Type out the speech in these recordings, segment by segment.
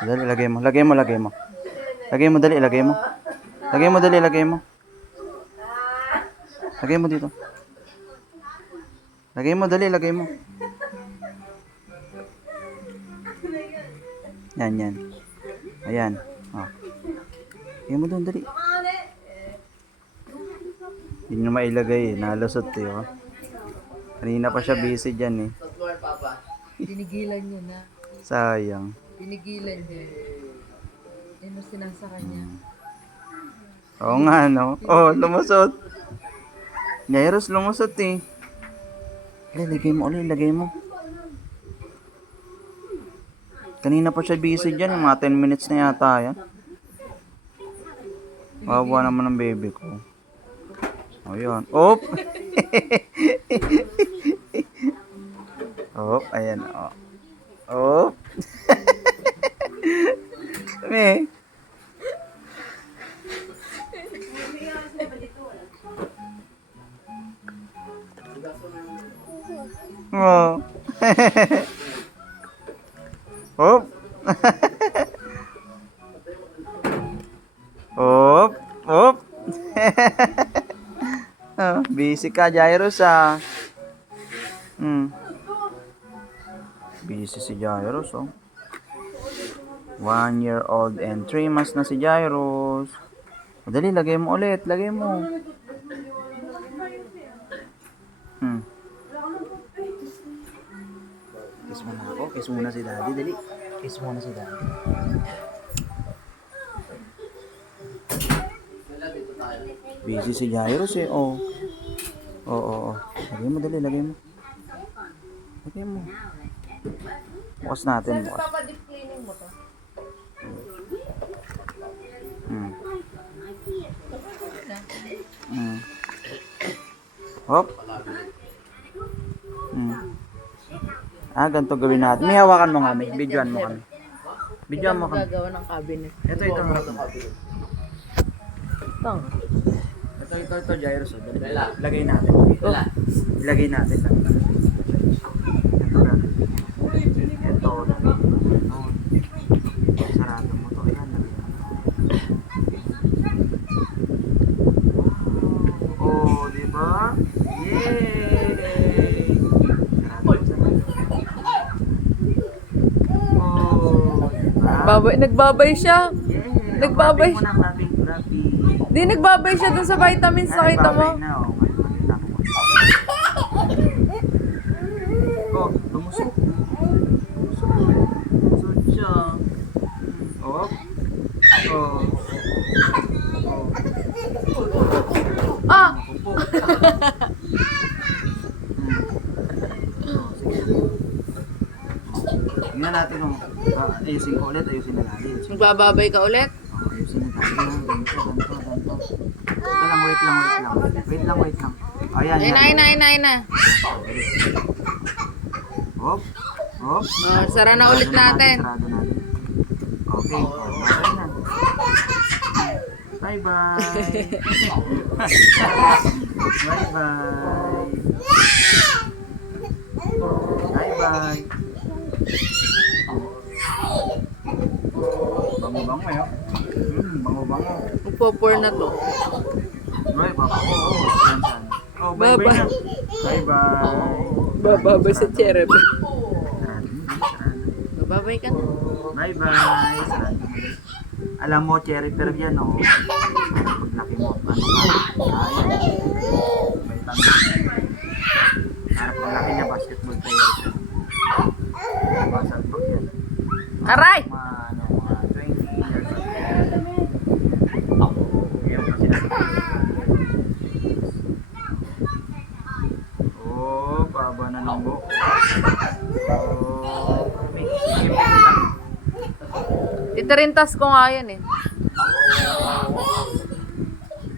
Dali, lagay mo. Lagay mo, lagay mo. Lagay mo, dali, lagay mo. Lagay mo, dali, lagay mo. Lagay mo dito. Lagay mo, dali, lagay mo. Yan, yan. Ayan. Oh. Lagay mo doon, dali. Hindi nyo mailagay eh. Nalusot eh. Oh. Kanina pa siya busy dyan eh. Tinigilan niya na. Sayang. Tinigilan niya. Yan ang sinasa kanya. Oo nga, no? Oh, lumusot. Jairus, lumusot eh. Lagay, mo ulit, lagay mo. Kanina pa siya busy dyan, yung mga 10 minutes na yata yan. Wawa naman ng baby ko. O yun. Op! Op, ayan. O. Op! Oh. Hop. Hop. Hop. oh, busy ka, Jairus, ah. Hmm. Busy si Jairus, oh. One year old and three months na si Jairus. Madali, lagay mo ulit. Lagay mo. Hmm. Kiss muna ako. Kiss muna si daddy. Dali. Kiss muna si daddy. Busy si Jairus eh. Oh. Oo, oo, oo. Lagay mo, dali. Lagay mo. Lagay mo. Bukas natin. Bukas. Papa-deep cleaning mo to. Hmm. Hmm. Hop. Ah, ganito gawin natin. May hawakan mo nga, may videoan mo kami. Videoan mo kami. Gagawa ng cabinet. Ito, ito. Ito, ito, ito, Jairus. oh. Dali, Lagay natin. Oh. Ilagay natin. Ito, gagawin. Ito, lagay mo. Ito. Sarado mo to. Ayan, lagay mo. Oh, di ba? Yay! Sarado, sarado. Oh, di ba? Babay, nagbabay siya. Yay! Nagbabay. Mo na, clapping, clapping. Di nagbabay siya dun sa vitamins, nakita mo? Ay, babay na, oh. Mo. Oh, lumusok. Lumusok. Lumusok siya. Oh. Oh. Ah! Tingnan natin kung ah, ayusin ko ulit, ayusin na natin. Ayusin Nagbababay ka ulit? Oh, ayusin na natin. Ganito, ganito, ganito. Wait lang, wait lang, wait lang. Wait lang, wait lang. Ayun na, ayun na, ayun na, ayun na. Hop, hop. Oh, sara na ulit natin. Sarado natin. Okay, okay na. Bye-bye. Bye-bye. Bye-bye. Bango-bango eh. oh. Hmm, bango-bango. Magpo-pour na to. Bye, papa. Oo, yan. Oh, bye-bye Bye-bye. na. Bye-bye. Bababay sa cherub. Bababay ka na. Bye bye. Sarado mo ulit. Alam mo, cherry pear yan, oh. Paglaki mo, ano ka? May tanong. Paglaki niya, basketball player yan. Aray! Mga, ano, mga 20 years old. Ngayon kasi na. Oh, baba na ng buhok. Oh, may skip lang. Titarintas ko nga yan eh.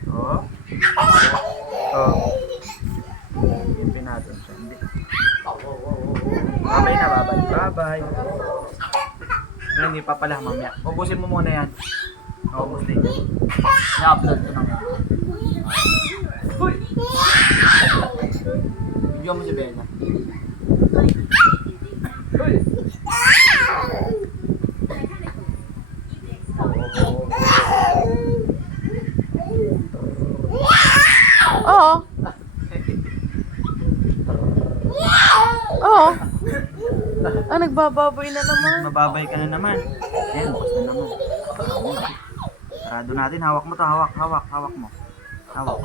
Oh. Oh. Ipin natin siya. Hindi. Babay na, babay. Babay. Pero hindi pa pala mamaya. Ubusin mo muna yan. Oh, ubus din. I-upload ko na yan. Video mo si Bella. Oh. Ah, nagbababoy na naman. Mababay ka na naman. Ayan, bukas na naman. Sarado natin. Hawak mo to. Hawak, hawak, hawak mo. Hawak.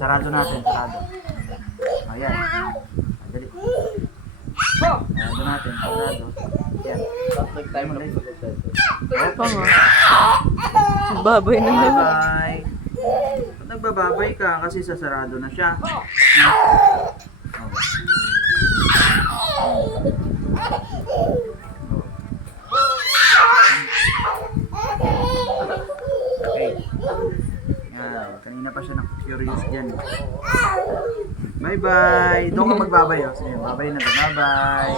Sarado natin. Sarado. Ayan. Dali. Sarado natin. Sarado. Ayan. Nag-time na po. Pa nga. Nagbaboy na naman. Bye-bye. Ba't nagbababay ka? Kasi sasarado na siya. Oh. Okay. Yan. Kanina pa siya na-curious dyan. Bye-bye. Doon ka magbabay. Oh. Sige, bye-bye na. doon. Bye-bye.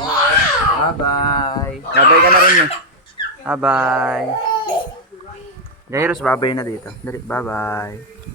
Bye-bye. Bye-bye ka na rin eh. Bye-bye. Jairus, bye-bye na dito. Dali, bye-bye.